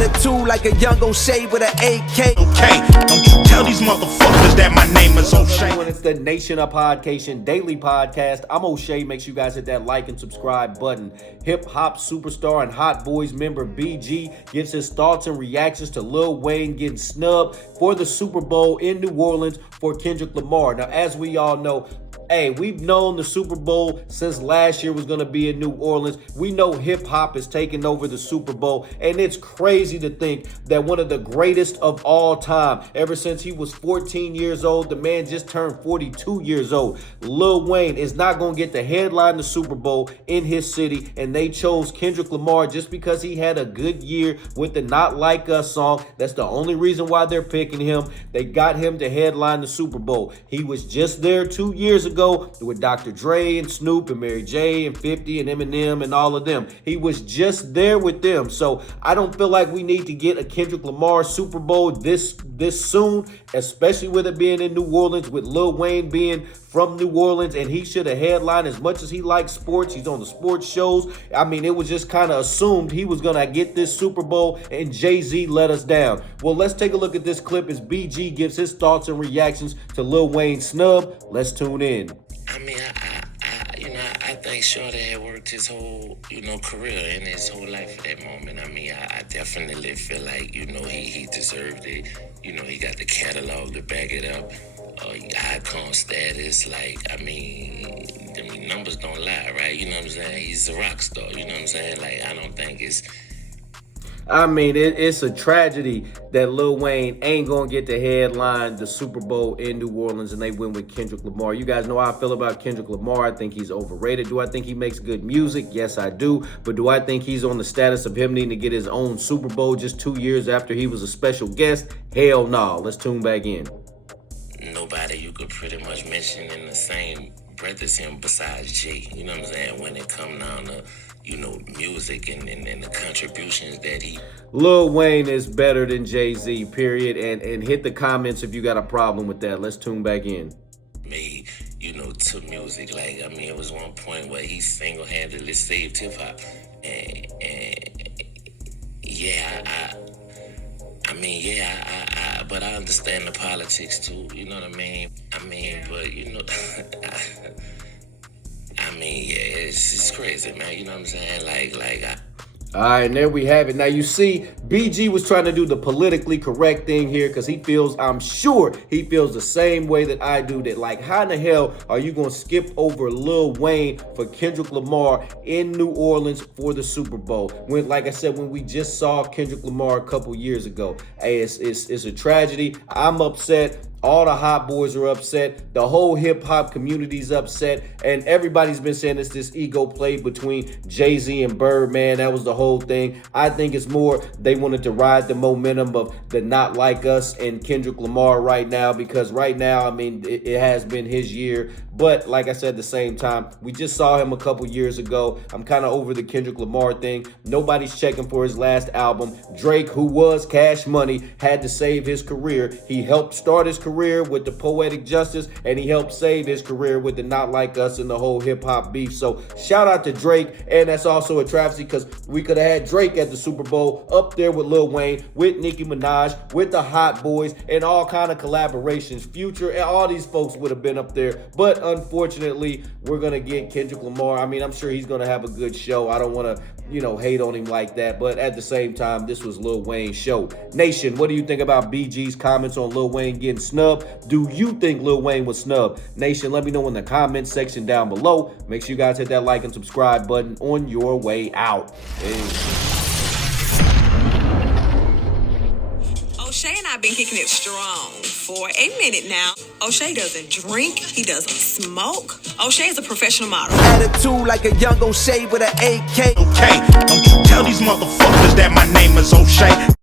Attitude like a young O'Shea with an AK. Okay, don't you tell these motherfuckers that my name is O'Shea. It's the Nation of Podcation Daily Podcast. I'm O'Shea. Make sure you guys hit that like and subscribe button. Hip hop superstar and Hot Boys member BG gives his thoughts and reactions to Lil Wayne getting snubbed for the Super Bowl in New Orleans for Kendrick Lamar. Now, as we all know, we've known the Super Bowl since last year was going to be in New Orleans. We know hip hop is taking over the Super Bowl, and it's crazy to think that one of the greatest of all time, ever since he was 14 years old, the man just turned 42 years old. Lil Wayne is not going to get to headline the Super Bowl in his city, and they chose Kendrick Lamar just because he had a good year with the Not Like Us song. That's the only reason why they're picking him. They got him to headline the Super Bowl. He was just there 2 years ago with Dr. Dre and Snoop and Mary J and 50 and Eminem and all of them. He was just there with them. So I don't feel like we need to get a Kendrick Lamar Super Bowl this soon, especially with it being in New Orleans, with Lil Wayne being from New Orleans, and he should have headlined. As much as he likes sports, he's on the sports shows. I mean, it was just kind of assumed he was going to get this Super Bowl, and Jay-Z let us down. Well, let's take a look at this clip as BG gives his thoughts and reactions to Lil Wayne's snub. Let's tune in. I mean, I think Shorty had worked his whole, career and his whole life for that moment. I mean, I definitely feel like, he deserved it. He got the catalog to back it up. Icon status, numbers don't lie, right? You know what I'm saying? He's a rock star, you know what I'm saying? Like, I don't think it's... I mean, it's a tragedy that Lil Wayne ain't going to get to headline the Super Bowl in New Orleans, and they win with Kendrick Lamar. You guys know how I feel about Kendrick Lamar. I think he's overrated. Do I think he makes good music? Yes, I do. But do I think he's on the status of him needing to get his own Super Bowl just 2 years after he was a special guest? Hell no. Let's tune back in. Nobody you could pretty much mention in the same breath as him besides Jay. You know what I'm saying? When it come down to, music and the contributions that he... Lil Wayne is better than Jay-Z, period. And hit the comments if you got a problem with that. Let's tune back in. Made, to music. It was one point where he single-handedly saved hip-hop. But I understand the politics too, you know what I mean? It's crazy, man, you know what I'm saying? All right, and there we have it. Now, you see, BG was trying to do the politically correct thing here because I'm sure he feels the same way that I do, that how in the hell are you going to skip over Lil Wayne for Kendrick Lamar in New Orleans for the Super Bowl? When, like I said, when we just saw Kendrick Lamar a couple years ago. Hey, it's a tragedy. I'm upset. All the Hot Boys are upset. The whole hip-hop community's upset. And everybody's been saying it's this ego play between Jay-Z and Birdman. That was the whole thing. I think it's more they wanted to ride the momentum of the Not Like Us and Kendrick Lamar right now. Because right now, it has been his year. But like I said, at the same time, we just saw him a couple years ago. I'm kind of over the Kendrick Lamar thing. Nobody's checking for his last album. Drake, who was Cash Money, had to save his career. He helped start his career with the Poetic Justice, and he helped save his career with the Not Like Us and the whole hip-hop beef. So shout out to Drake, and that's also a travesty because we could have had Drake at the Super Bowl up there with Lil Wayne, with Nicki Minaj, with the Hot Boys, and all kind of collaborations. Future, and all these folks would have been up there. But unfortunately, we're going to get Kendrick Lamar. I'm sure he's going to have a good show. I don't want to, hate on him like that. But at the same time, this was Lil Wayne's show. Nation, what do you think about BG's comments on Lil Wayne getting snubbed? Do you think Lil Wayne was snubbed? Nation, let me know in the comments section down below. Make sure you guys hit that like and subscribe button on your way out. O'Shea and I have been kicking it strong for a minute now. O'Shea doesn't drink. He doesn't smoke. O'Shea is a professional model. Attitude like a young O'Shea with an AK. Okay, don't you tell these motherfuckers that my name is O'Shea.